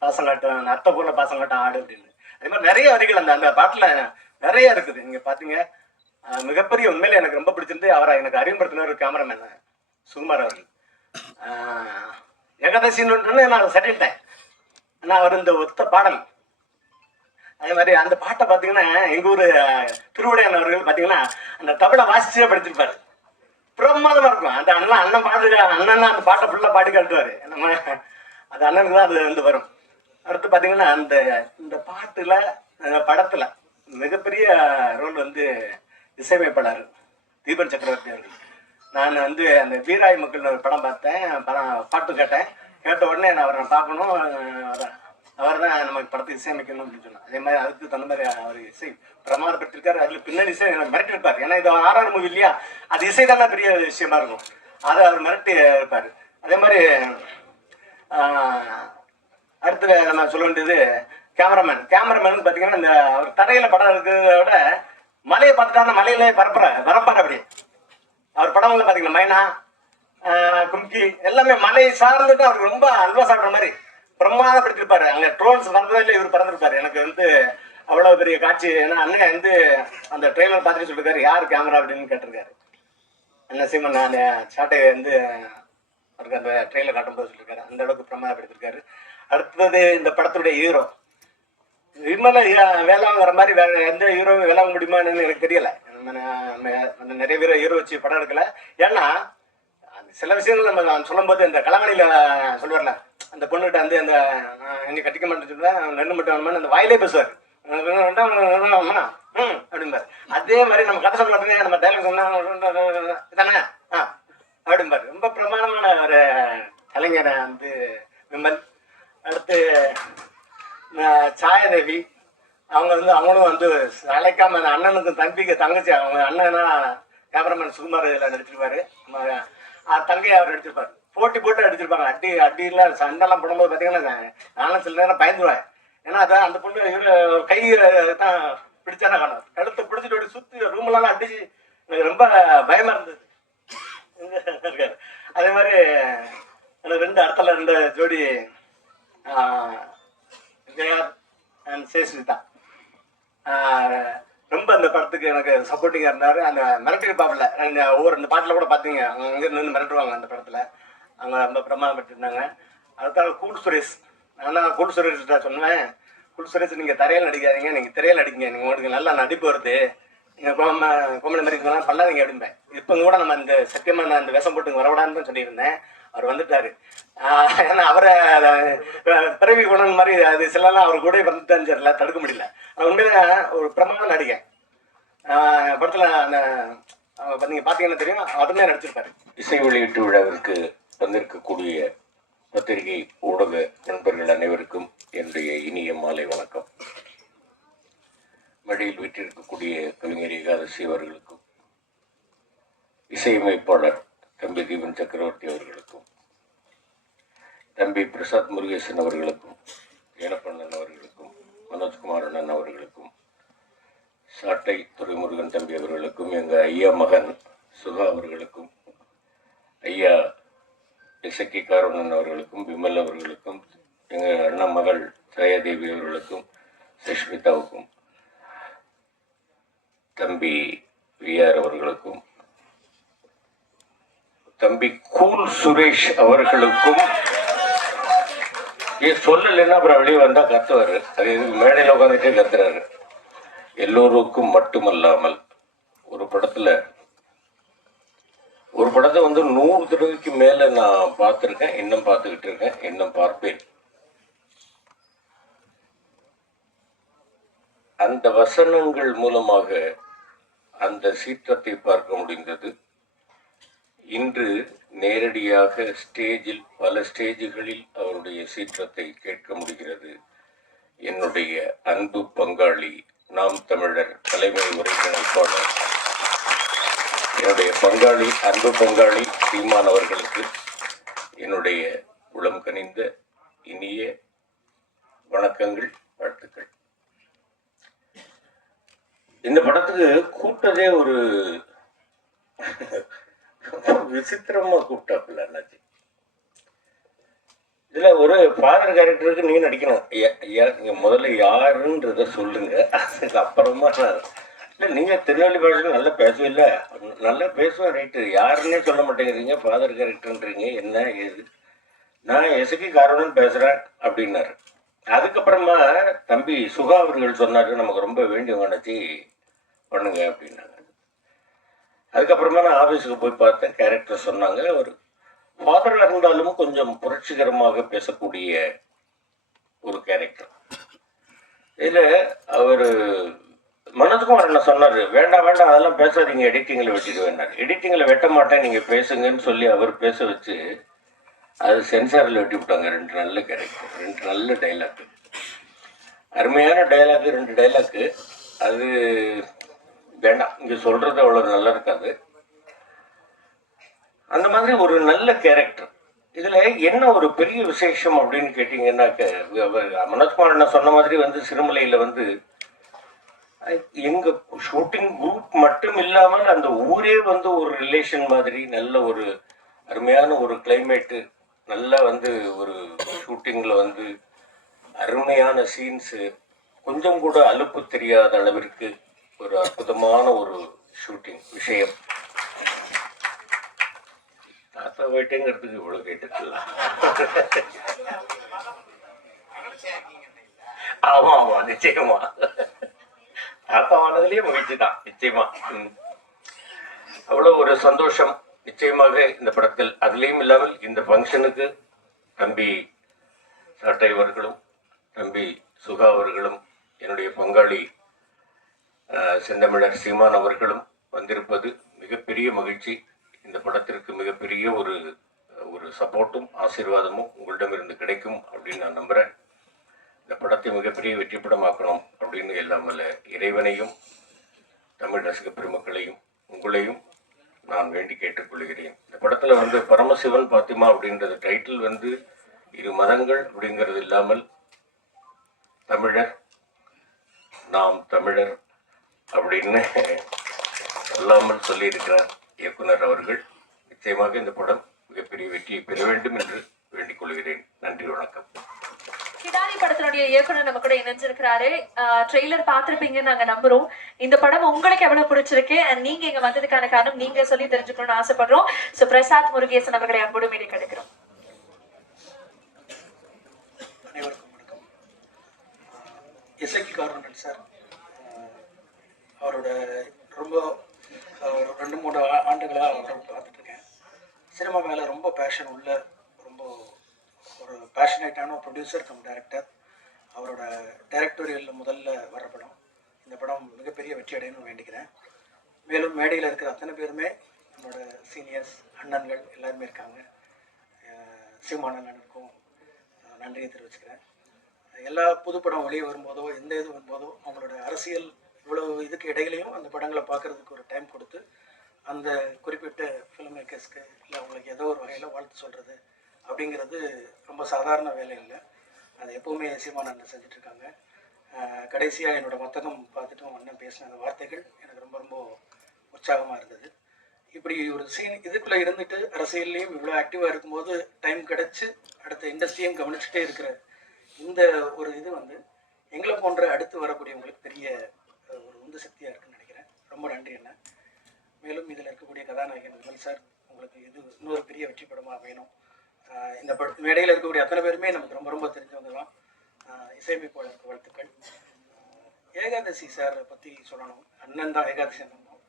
பாசம் காட்டும், அத்தை போல பாசம் காட்டும் ஆடு அப்படின்னு. அதே மாதிரி நிறைய வரிகள் அந்த அந்த பாட்டில் நிறைய இருக்குது. நீங்கள் பார்த்தீங்க, மிகப்பெரிய உண்மையில எனக்கு ரொம்ப பிடிச்சிருந்து அவரை எனக்கு அறிமுகப்படுத்தின ஒரு கேமராமேன் சுகுமார் அவர்கள். ஏகாதசின்னு நான் சட்டிட்டேன். ஆனால் அவர் இந்த ஒத்த பாடல் அதே மாதிரி அந்த பாட்டை பார்த்தீங்கன்னா எங்கள் ஊர் திருவிடையான் அவர்கள் பார்த்தீங்கன்னா அந்த தபலை வாசிச்சே படிச்சிருப்பாரு. பிரமாதமாக இருக்கும். அந்த அண்ணன் பாட்டு அண்ணன் அந்த பாட்டை ஃபுல்லாக பாடி காட்டுவார். நம்ம அது அண்ணனுக்கு தான் அது வந்து வரும். அடுத்து பார்த்தீங்கன்னா அந்த இந்த பாட்டில் படத்தில் மிகப்பெரிய ரோல் வந்து இசையமைப்பாளர் தீபன் சக்கரவர்த்தி அவர்கள். நான் வந்து அந்த வீராய் மக்கள் ஒரு படம் பார்த்தேன், பாட்டு கேட்டேன். கேட்ட உடனே நான் அவரை பார்க்கணும், அவர் தான் நமக்கு படத்துக்கு இசையமைக்கணும் அப்படின்னு சொன்னார். அதே மாதிரி அதுக்கு தகுந்த மாதிரி அவர் இசை பிரமாதப்பட்டிருக்காரு. அதில் பின்னணி இசை மிரட்டி இருப்பார். ஏன்னா இது 6 மூவி இல்லையா, அது இசை தானே பெரிய விஷயமா இருக்கும், அதை அவர் மிரட்டி இருப்பார். அதே மாதிரி அடுத்து நம்ம சொல்ல வேண்டியது கேமராமேன். கேமராமேன் பார்த்தீங்கன்னா இந்த அவர் தரையில் படம் இருக்கிறத விட மலையை பார்த்துட்டாங்கன்னா மலையிலே பரப்பார். அப்படி அவர் படங்கள்ல பார்த்தீங்கன்னா மைனா, கும்கி எல்லாமே மலை சார்ந்துட்டு அவருக்கு ரொம்ப அல்வா சாப்பிட்ற மாதிரி பிரமாதப்படுத்திருப்பாரு. அங்கே ட்ரோன்ஸ் பறந்ததே இல்லை, இவர் பறந்துருப்பாரு. எனக்கு வந்து அவ்வளோ பெரிய காட்சி. ஏன்னா அண்ணன் வந்து அந்த ட்ரெய்லர் பார்த்துட்டு சொல்லியிருக்காரு, யார் கேமரா அப்படின்னு கேட்டிருக்காரு. அண்ணன் சீமன் நான் சாட்டை வந்து அவருக்கு அந்த ட்ரெய்லர் காட்டும்போது சொல்லியிருக்காரு. அந்த அளவுக்கு பிரமாதப்படுத்திருக்காரு. அடுத்தது இந்த படத்துடைய ஹீரோ விமல வேளாண் வர மாதிரி வேற எந்த ஹீரோவும் வேளாண் முடியுமான்னு எனக்கு தெரியல. நிறைய பேர் ஹீரோ வச்சு படம் எடுக்கல. ஏன்னா சில விஷயங்கள் நம்ம சொல்லும் போது இந்த கலமணியில சொல்லுவார்ல, அந்த பொண்ணுகிட்ட வந்து அந்த என்னை கட்டிக்க மாட்டேன் ரெண்டு மட்டும் அந்த வாயிலே பேசுவார் அப்படிம்பாரு. அதே மாதிரி நம்ம கதை சொல்ல மாட்டேங்க, நம்ம டைலாக் சொன்னா தானே அப்படிம்பாரு. ரொம்ப பிரமாணமான ஒரு கலைஞரை வந்து விமல். அடுத்து சாயதேவி, அவங்க வந்து அவங்களும் வந்து அழைக்காம அந்த அண்ணனுக்கும் தம்பிக்கு தங்கச்சி, அவங்க அண்ணனா கேமராமேன் சுகுமார் இதில் நடிச்சிருப்பாரு, தங்கையை அவர் நடிச்சிருப்பாரு. போட்டி போட்டு அடிச்சிருப்பாங்க. அடியெல்லாம் சண்டைலாம் போடும்போது பார்த்தீங்கன்னா நானும் சில நேரம் பயந்துருவேன். ஏன்னா அதான் அந்த பொண்ணு இவரு கை தான் பிடிச்சானே காணும், கழுத்தை பிடிச்சிட்டு அப்படி சுற்றி ரூம்லாம் அடிச்சு எனக்கு ரொம்ப பயமா இருந்தது. அதே மாதிரி எனக்கு ரெண்டு ஜோடி ஜெயார் அண்ட் சேஸ்விதா ரொம்ப அந்த படத்துக்கு எனக்கு சப்போர்ட்டிங்காக இருந்தார். அந்த மிரட்டி பாப்பில் ஒவ்வொரு இந்த பாட்டில் கூட பார்த்தீங்க, அவங்க இங்கே நின்று மிரட்டுவாங்க அந்த படத்தில். அவங்க ரொம்ப பிரமாதப்பட்டிருந்தாங்க. அடுத்தால கூல் சுரேஷ். நான் கூல் சுரேஷ்கிட்ட சொன்னேன், கூல் சுரேஷ் நீங்கள் தரையில் நடிக்காதீங்க, நீங்கள் திரையில் நடிங்க, நீங்கள் உங்களுக்கு நல்லா நடிப்பு வருது, நீங்கள் கோமலை மாதிரி இருக்கலாம் பண்ணாதீங்க அப்படின்பேன். இப்போ கூட நம்ம இந்த சத்தியமாக நான் இந்த வேஷம் போட்டு வரவிடான்னு தான் சொல்லியிருந்தேன். அவர் வந்துட்டாரு. ஏன்னா அவரை பிறவி குணம் மாதிரி அது சிலலாம் அவர் கூட வந்துட்டான்னு தெரியல, தடுக்க முடியல. உண்மையில ஒரு பிரமாத நடிகை. படத்துல அந்த நீங்க பாத்தீங்கன்னா தெரியும், அதுமே நடிச்சிருப்பாரு. இசை வெளியீட்டு விழாவிற்கு வந்திருக்கக்கூடிய பத்திரிகை ஊடக நண்பர்கள் அனைவருக்கும் என்னுடைய இனிய மாலை வணக்கம். மடியில் வீட்டிருக்கக்கூடிய கவிஞர் ஏகாதசி அவர்களுக்கும், இசையமைப்பாளர் தம்பி தீபன் சக்கரவர்த்தி அவர்களுக்கும், தம்பி பிரசாத் முருகேசன் அவர்களுக்கும், ஏனப்பண்ணன் அவர்களுக்கும், மனோஜ்குமார் அண்ணன் அவர்களுக்கும், சாட்டை துரைமுருகன் தம்பி அவர்களுக்கும், எங்கள் ஐயா மகன் சுகா அவர்களுக்கும், ஐயா இசக்கி காரணன் அவர்களுக்கும், விமல் அவர்களுக்கும், எங்கள் அண்ணன் மகள் சாயாதேவி அவர்களுக்கும், சுஷ்மிதாவுக்கும், தம்பி விஆர் அவர்களுக்கும், தம்பி கூல் சுரேஷ் அவர்களுக்கும், சொல்லலைன்னா அப்புறம் வெளியே வந்தா கத்துவாரு. அது எதுக்கு மேடையில் உட்காந்துட்டே கத்துறாரு. எல்லோருக்கும் மட்டுமல்லாமல் ஒரு படத்தை வந்து 100 தடவைக்கு மேல நான் பார்த்துருக்கேன், இன்னும் பார்த்துக்கிட்டு இருக்கேன், இன்னும் பார்ப்பேன். அந்த வசனங்கள் மூலமாக அந்த சீற்றத்தை பார்க்க முடிந்தது. இன்று நேரடியாக ஸ்டேஜில் பல ஸ்டேஜுகளில் அவருடைய சீற்றத்தை கேட்க முடிகிறது. என்னுடைய அன்பு பங்காளி, நாம் தமிழர் தலைமை ஒருங்கிணைப்பாளர், என்னுடைய பங்காளி, அன்பு பங்காளி சீமான் அவர்களுக்கு என்னுடைய உளம் கனிந்த இனிய வணக்கங்கள், வாழ்த்துக்கள். இந்த படத்துக்கு கூப்பிட்டதே ஒரு விசித்திரமா கூப்பிட்டாப்புல அண்ணாச்சி. இதுல ஒரு ஃபாதர் கேரக்டருக்கு நீ நடிக்கணும். நீங்க முதல்ல யாருன்றத சொல்லுங்க, அதுக்கு அப்புறமா இல்லை நீங்க திருநெல்வேலி பாஷையில் நல்லா பேசவில்லை, நல்லா பேசுவேன், ரைட்டு, யாருன்னே சொல்ல மாட்டேங்கிறீங்க, ஃபாதர் கேரக்டர்ன்றீங்க, என்ன ஏது, நான் எசக்கி காரணம்னு பேசுறேன் அப்படின்னாரு. அதுக்கப்புறமா தம்பி சுகா அவர்கள் சொன்னாரு, நமக்கு ரொம்ப வேண்டிய நினச்சி பண்ணுங்க அப்படின்னாங்க. அதுக்கப்புறமா நான் ஆஃபீஸுக்கு போய் பார்த்தேன், கேரக்டர் சொன்னாங்க. அவர் ஃபாதராக இருந்தாலும் கொஞ்சம் புரட்சிகரமாக பேசக்கூடிய ஒரு கேரக்டர். இதில் அவர் மனோஜ்குமார் என்ன சொன்னார், வேண்டாம் வேண்டாம் அதெல்லாம் பேசாதீங்க, எடிட்டிங்கில் வெட்டிட்டு வேண்டாம், எடிட்டிங்கில் வெட்ட மாட்டேன் நீங்கள் பேசுங்கன்னு சொல்லி அவர் பேச வச்சு அது சென்சாரில் வெட்டி விட்டாங்க. 2 நல்ல கேரக்டர், 2 நல்ல டைலாக்கு, அருமையான டைலாக்கு, 2 டைலாக்கு. அது வேண்டாம், இங்கே சொல்கிறது அவ்வளோ நல்லா இருக்காது. அந்த மாதிரி ஒரு நல்ல கேரக்டர். இதில் என்ன ஒரு பெரிய விசேஷம் அப்படின்னு கேட்டிங்கன்னாக்க, மனோஜ்குமார் என்ன சொன்ன மாதிரி வந்து சிறுமலையில் வந்து எங்கள் ஷூட்டிங் குரூப் மட்டும் இல்லாமல் அந்த ஊரே வந்து ஒரு ரிலேஷன் மாதிரி நல்ல ஒரு அருமையான ஒரு கிளைமேட்டு, நல்லா வந்து ஒரு ஷூட்டிங்கில் வந்து அருமையான சீன்ஸு, கொஞ்சம் கூட அலுப்பு தெரியாத அளவிற்கு ஒரு அற்புதமான ஒரு ஷூட்டிங் விஷயம். தாத்தா போயிட்டேங்கிறதுக்கு இவ்வளவு கேட்டுக்கலாம். ஆமா ஆமா, நிச்சயமா தாத்தாவானதுலயே மகிழ்ச்சி தான், நிச்சயமா. அவ்வளவு ஒரு சந்தோஷம் நிச்சயமாக இந்த படத்தில். அதுலேயும் இல்லாமல் இந்த ஃபங்க்ஷனுக்கு தம்பி சாட்டை அவர்களும் தம்பி சுகா அவர்களும் என்னுடைய பங்காளி செந்தமிழர் சீமான் அவர்களும் வந்திருப்பது மிகப்பெரிய மகிழ்ச்சி. இந்த படத்திற்கு மிகப்பெரிய ஒரு சப்போர்ட்டும் ஆசீர்வாதமும் உங்களிடமிருந்து கிடைக்கும் அப்படின்னு நான் நம்புகிறேன். இந்த படத்தை மிகப்பெரிய வெற்றி படமாக்கணும் அப்படின்னு எல்லாம் வல்ல இறைவனையும் தமிழ் ரசிக பெருமக்களையும் உங்களையும் நான் வேண்டி கேட்டுக்கொள்கிறேன். இந்த படத்தில் வந்து பரமசிவன் பாத்திமா அப்படின்றது டைட்டில் வந்து 2 மதங்கள் அப்படிங்கிறது இல்லாமல் தமிழர், நாம் தமிழர் அப்படின்னு சொல்லாமல் சொல்லியிருக்கிறார் இயக்குனர் அவர்கள். நிச்சயமாக இந்த படம் மிகப்பெரிய வெற்றியை பெற வேண்டும் என்று வேண்டிக் கொள்கிறேன். நன்றி, வணக்கம். கிடாரி படத்தினுடைய இயக்குனர் நம்ம கூட இணைஞ்சிருக்கிறாரு. ட்ரெய்லர் பார்த்திருப்பீங்கன்னு நாங்க நம்புறோம். இந்த படம் உங்களுக்கு எவ்வளவு பிடிச்சிருக்கு, நீங்க இங்க வந்ததுக்கான காரணம் நீங்க சொல்லி தெரிஞ்சுக்கணும்னு ஆசைப்படுறோம். சோ பிரசாத் முருகேசன் அவர்களை அன்போடு மீறி கிடைக்கிறோம். அனைவருக்கும் வணக்கம். இசைக்கு காரணம் சார், அவரோட ரொம்ப 2-3 ஆண்டுகளாக அவரை பார்த்துட்டு இருக்கேன். சினிமா மேலே ரொம்ப பேஷன் உள்ள, ரொம்ப ஒரு பேஷனேட்டான ப்ரொடியூசர் கம் டைரக்டர். அவரோட டைரக்டோரியலில் முதல்ல வர படம். இந்த படம் மிகப்பெரிய வெற்றி அடையணும்னு வேண்டிக்கிறேன். மேலும் மேடையில் இருக்கிற அத்தனை பேருமே நம்மளோட சீனியர்ஸ் அண்ணன்கள் எல்லாருமே இருக்காங்க. சீமான் அண்ணனுக்கும் நன்றியை தெரிவிச்சுக்கிறேன். எல்லா புதுப்படம் வெளியே வரும்போதோ எந்த இது வரும்போதோ அவங்களோட அரசியல் இவ்வளவு இதுக்கு இடையிலையும் அந்த படங்களை பார்க்குறதுக்கு ஒரு டைம் கொடுத்து அந்த குறிப்பிட்ட ஃபிலிம் மேக்கர்ஸ்க்கு இல்லை அவங்களுக்கு ஏதோ ஒரு வகையில் வாழ்த்து சொல்கிறது அப்படிங்கிறது ரொம்ப சாதாரண வேலை இல்லை. அது எப்போவுமே சீமான் அண்ணன் செஞ்சிட்ருக்காங்க. கடைசியாக என்னோடய மத்தகம் பார்த்துட்டு அண்ணன் பேசின அந்த வார்த்தைகள் எனக்கு ரொம்ப ரொம்ப உற்சாகமாக இருந்தது. இப்படி ஒரு சீன் இதுக்குள்ளே இருந்துட்டு அரசியல்லையும் இவ்வளோ ஆக்டிவாக இருக்கும்போது டைம் கிடச்சி அடுத்த இண்டஸ்ட்ரியும் கவனிச்சுட்டே இருக்கிற இந்த ஒரு இது வந்து எங்களை போன்ற அடுத்து வரக்கூடியவங்களுக்கு பெரிய ஒரு உந்து சக்தியாக இருக்குன்னு நினைக்கிறேன். ரொம்ப நன்றி அண்ணன். மேலும் இதில் இருக்கக்கூடிய கதாநாயகன் விமல் சார், உங்களுக்கு இது இன்னொரு பெரிய வெற்றி படமாக வேணும், இந்த மேடையில் இருக்கக்கூடிய அத்தனை பேருமே நமக்கு ரொம்ப ரொம்ப தெரிஞ்சவங்க தான். இசையமைப்பாளருக்கு வாழ்த்துக்கள். ஏகாதசி சாரை பற்றி சொல்லணும். அண்ணன் தான் ஏகாதசி அண்ணன் தான்.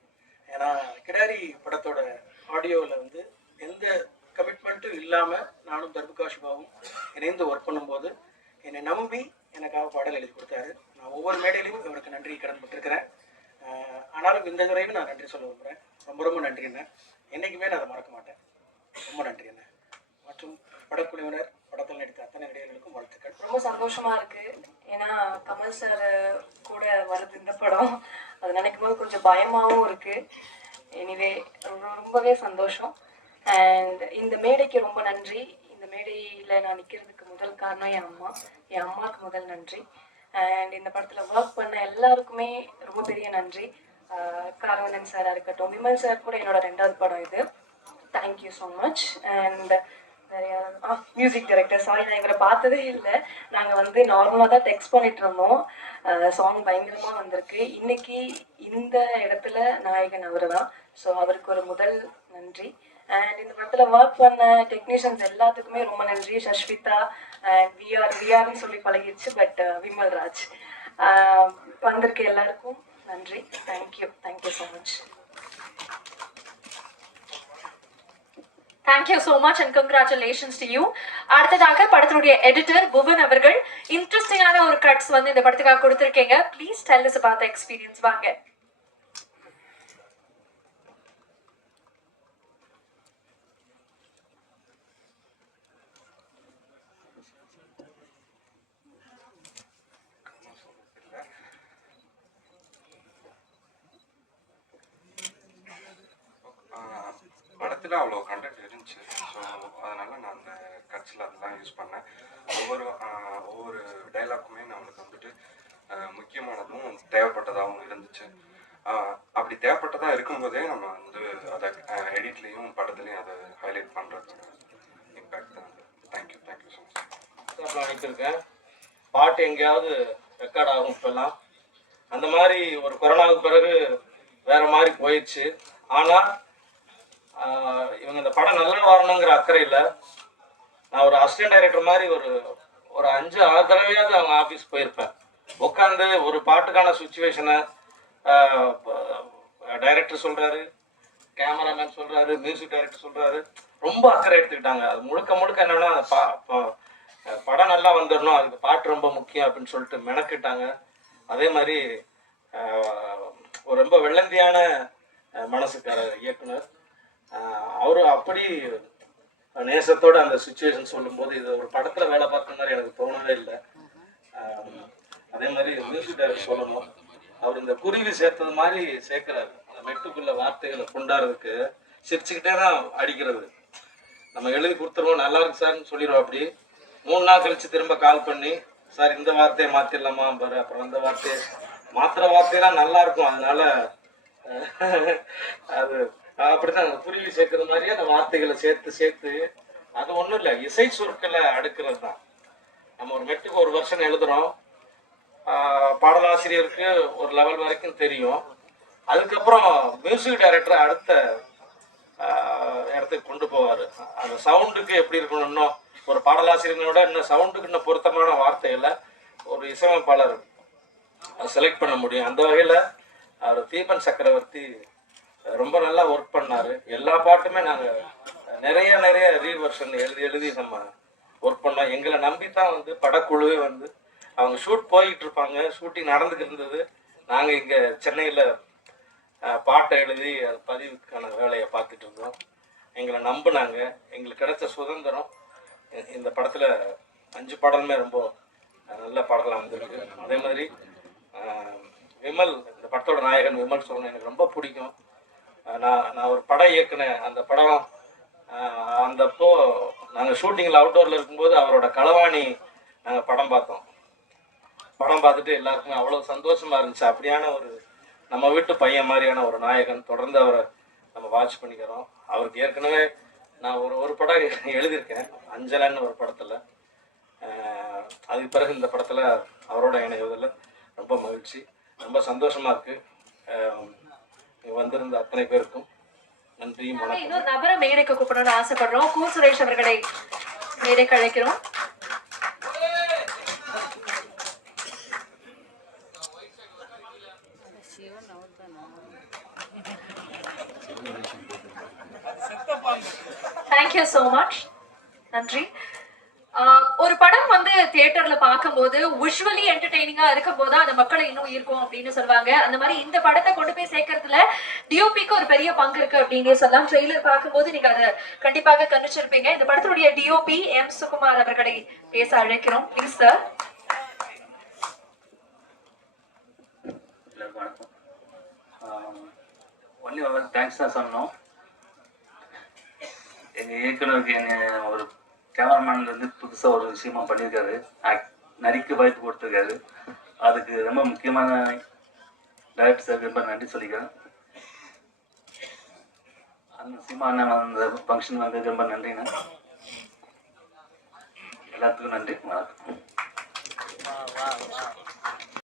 ஏன்னா கிடாரி படத்தோட ஆடியோவில் வந்து எந்த கமிட்மெண்ட்டும் இல்லாமல் நானும் தர்புகா சிவாவும் இணைந்து ஒர்க் பண்ணும்போது என்னை நம்பி எனக்காக பாடல் எழுதி கொடுத்தாரு. நான் ஒவ்வொரு மேடையிலையும் இவருக்கு நன்றி கடன் பட்டிருக்கிறேன். ஆனாலும் இந்த துறையும் நான் நன்றி சொல்ல விரும்புகிறேன். ரொம்ப ரொம்ப நன்றி என்ன. என்றைக்குமே நான் அதை மறக்க மாட்டேன். ரொம்ப நன்றி என்ன. மற்றும் படக்குழுவினர், படத்தில் நடித்த அத்தனை நடிகர்களுக்கும் வாழ்த்துக்கள். ரொம்ப சந்தோஷமா இருக்கு. ஏன்னா கமல் சார் கூட வருது இந்த படம். அது நினைக்கும் போது கொஞ்சம் பயமாகவும் இருக்கு. எனிவே ரொம்பவே சந்தோஷம். அண்ட் இந்த மேடைக்கு ரொம்ப நன்றி. இந்த மேடையில் நான் நிற்கிறதுக்கு முதல் காரணம் என் அம்மாவுக்கு முதல் நன்றி. அண்ட் இந்த படத்தில் ஒர்க் பண்ண எல்லாருக்குமே ரொம்ப பெரிய நன்றி. காரவணன் சாராக இருக்கட்டும், விமல் சார் கூட என்னோட 2வது படம் இது. Thank you so much. அண்ட் நிறையா மியூசிக் டைரக்டர், சாரி நான் இவரை பார்த்ததே இல்லை. நாங்கள் வந்து நார்மலாக தான் டெக்ஸ்ட் பண்ணிட்டு இருந்தோம். சாங் பயங்கரமாக வந்திருக்கு. இன்னைக்கு இந்த இடத்துல நாயகன் அவர் தான். ஸோ அவருக்கு ஒரு முதல் நன்றி. அண்ட் இந்த படத்தில் ஒர்க் பண்ண டெக்னீஷியன்ஸ் எல்லாத்துக்குமே ரொம்ப நன்றி. சஷ்விதா அண்ட் விஆர்னு சொல்லி பழகிடுச்சு, பட் விமல் ராஜ் வந்திருக்க எல்லாருக்கும் நன்றி. Thank you so much. Thank you so much and congratulations to you. அடுத்ததாக படத்தினுடைய எடிட்டர் புவன் அவர்கள் இன்ட்ரெஸ்டிங்கான ஒரு கட்ஸ் வந்து இந்த படத்துக்காக கொடுத்திருக்கீங்க. Please tell us about the experience. வாங்க. படத்தில் அவ்வளோ கண்டென்ட் இருந்துச்சு. ஸோ அதனால் நான் அந்த கட்ஸில் அதெல்லாம் யூஸ் பண்ணேன். ஒவ்வொரு டைலாக்குமே நம்மளுக்கு வந்துட்டு முக்கியமானதும் தேவைப்பட்டதாகவும் இருந்துச்சு. அப்படி தேவைப்பட்டதாக இருக்கும்போதே நம்ம வந்து அதை எடிட்லேயும் படத்துலையும் அதை ஹைலைட் பண்ணுறதோட இம்பேக்ட் தான். Thank you so much. அனுப்பியிருக்கேன். பாட்டு எங்கேயாவது ரெக்கார்ட் ஆகும் இப்போல்லாம். அந்த மாதிரி ஒரு கொரோனாவுக்கு பிறகு வேற மாதிரி போயிடுச்சு. ஆனால் இவங்க இந்த படம் நல்லா வரணுங்கிற அக்கறையில் நான் ஒரு அசிஸ்டன்ட் டைரக்டர் மாதிரி ஒரு 5-6 தடவையாவது அவங்க ஆஃபீஸ் போயிருப்பேன். உட்காந்து ஒரு பாட்டுக்கான சுச்சுவேஷனை டைரக்டர் சொல்கிறாரு, கேமராமேன் சொல்கிறாரு, மியூசிக் டைரக்டர் சொல்கிறாரு. ரொம்ப அக்கறை எடுத்துக்கிட்டாங்க. அது முழுக்க என்னென்னா படம் நல்லா வந்துடணும், அதுக்கு பாட்டு ரொம்ப முக்கியம் அப்படின்னு சொல்லிட்டு மெனக்கிட்டாங்க. அதே மாதிரி ஒரு ரொம்ப வெள்ளந்தியான மனசுக்கார இயக்குனர். அவரு அப்படி நேசத்தோடு அந்த சுச்சுவேஷன் சொல்லும்போது இது ஒரு படத்தில் வேலை பார்த்த மாதிரி எனக்கு தோணவே இல்லை. அதே மாதிரி மியூசிக் டைரக்டர் சொல்லணும், அவர் இந்த குருவி சேர்த்தது மாதிரி சேர்க்கிறாரு. அந்த மெட்டுக்குள்ள வார்த்தைகளை கொண்டாடுறதுக்கு சிரிச்சுக்கிட்டே தான் அடிக்கிறது. நம்ம எழுதி கொடுத்துருவோம், நல்லா இருக்கு சார்னு சொல்லிடுவோம். அப்படி 3 நாள் கழிச்சு திரும்ப கால் பண்ணி, சார் இந்த வார்த்தையை மாற்றிடலாமா பாரு, அப்புறம் அந்த வார்த்தையை மாத்திர வார்த்தையெல்லாம் நல்லா இருக்கும். அதனால அது அப்படித்தான் அந்த குருவி சேர்க்கிற மாதிரியே அந்த வார்த்தைகளை சேர்த்து அது ஒன்றும் இல்லை, இசை சொற்களை அடுக்கிறது தான். நம்ம ஒரு மெட்டுக்கு ஒரு வருஷம் எழுதுறோம், பாடலாசிரியருக்கு ஒரு லெவல் வரைக்கும் தெரியும். அதுக்கப்புறம் மியூசிக் டைரக்டர் அடுத்த இடத்துக்கு கொண்டு போவார். அந்த சவுண்டுக்கு எப்படி இருக்கணும்னோ ஒரு பாடலாசிரியனோட இன்னும் சவுண்டுக்கு இன்னும் பொருத்தமான வார்த்தைகளை ஒரு இசையமைப்பாளர் செலக்ட் பண்ண முடியும். அந்த வகையில் அவர் தீபன் சக்கரவர்த்தி ரொம்ப நல்லா ஒர்க் பண்ணார். எல்லா பாட்டுமே நாங்கள் நிறைய ரீவர்ஷன் எழுதி நம்ம ஒர்க் பண்ணோம். எங்களை நம்பி தான் வந்து படக்குழுவே வந்து அவங்க ஷூட் போய்கிட்டு இருப்பாங்க, ஷூட்டிங் நடந்துக்கிட்டு இருந்தது. நாங்கள் இங்கே சென்னையில் பாட்டை எழுதி அது பதிவுக்கான வேலையை பார்த்துட்டு இருந்தோம். எங்களை நம்பினாங்க. எங்களுக்கு கிடைச்ச சுதந்திரம். இந்த படத்தில் 5 பாடலுமே ரொம்ப நல்ல பாடலாம் வந்திருக்கு. அதே மாதிரி விமல், இந்த படத்தோட நாயகன் விமல் சொல்லணும், எனக்கு ரொம்ப பிடிக்கும். நான் ஒரு படம் இயக்குனேன். அந்த படம் அந்தப்போ நாங்கள் ஷூட்டிங்கில் அவுட்டோரில் இருக்கும்போது அவரோட களவாணி நாங்கள் படம் பார்த்தோம். படம் பார்த்துட்டு எல்லாருக்குமே அவ்வளோ சந்தோஷமாக இருந்துச்சு. அப்படியான ஒரு நம்ம வீட்டு பையன் மாதிரியான ஒரு நாயகன். தொடர்ந்து அவரை நம்ம வாட்ச் பண்ணிக்கிறோம். அவருக்கு ஏற்கனவே நான் ஒரு படம் எழுதியிருக்கேன், அஞ்சலன்னு ஒரு படத்தில். அதுக்கு பிறகு இந்த படத்தில் அவரோட இணைவதில் ரொம்ப மகிழ்ச்சி, ரொம்ப சந்தோஷமாக இருக்குது. வந்திருந்த அத்தனை பேருக்கும் நன்றி. இன்னொரு நபரை மேடைக்கு கூப்பிடணும்னு ஆசைப்படுறோம். கு சுரேஷ் அவர்களை மேடைக்கு அழைக்கிறோம். Thank you so much. நன்றி. ஒரு படம் வந்து தியேட்டர்ல பார்க்கும்போது விஷுவலி என்டர்டெய்னிங்கா இருக்கும் போது அந்த மக்களை இன்னும் ஈர்க்கும் அப்படின்னு சொல்லுவாங்க. அந்த மாதிரி இந்த படத்தை கொண்டு போய் சேர்க்கறதுல டிஓபிக்கு ஒரு பெரிய பங்கு இருக்கு அப்படின்னு சொல்லலாம். ட்ரெய்லர் பார்க்கும்போது நீங்க அதை கண்டிப்பாக கணிச்சிருப்பீங்க. இந்த படத்தினுடைய டிஓபி எம் சுகுமார் அவர்களை பேச அழைக்கிறோம். Please sir. ஒன்லி தேங்க்ஸ் தான் சொன்னோம். எங்கள் இயக்குனருக்கு ஒரு கேமராமேன்லேருந்து புதுசாக ஒரு விஷயமா பண்ணியிருக்காரு. நடிக்க வாய்ப்பு கொடுத்துருக்காரு. அதுக்கு ரொம்ப முக்கியமான டைரக்டர் சார் ரொம்ப நன்றி சொல்லிக்கிறேன். அந்த சினிமா அண்ணன் அந்த ஃபங்க்ஷன் வந்து ரொம்ப நன்றிண்ணா. எல்லாத்துக்கும் நன்றி. வணக்கம்.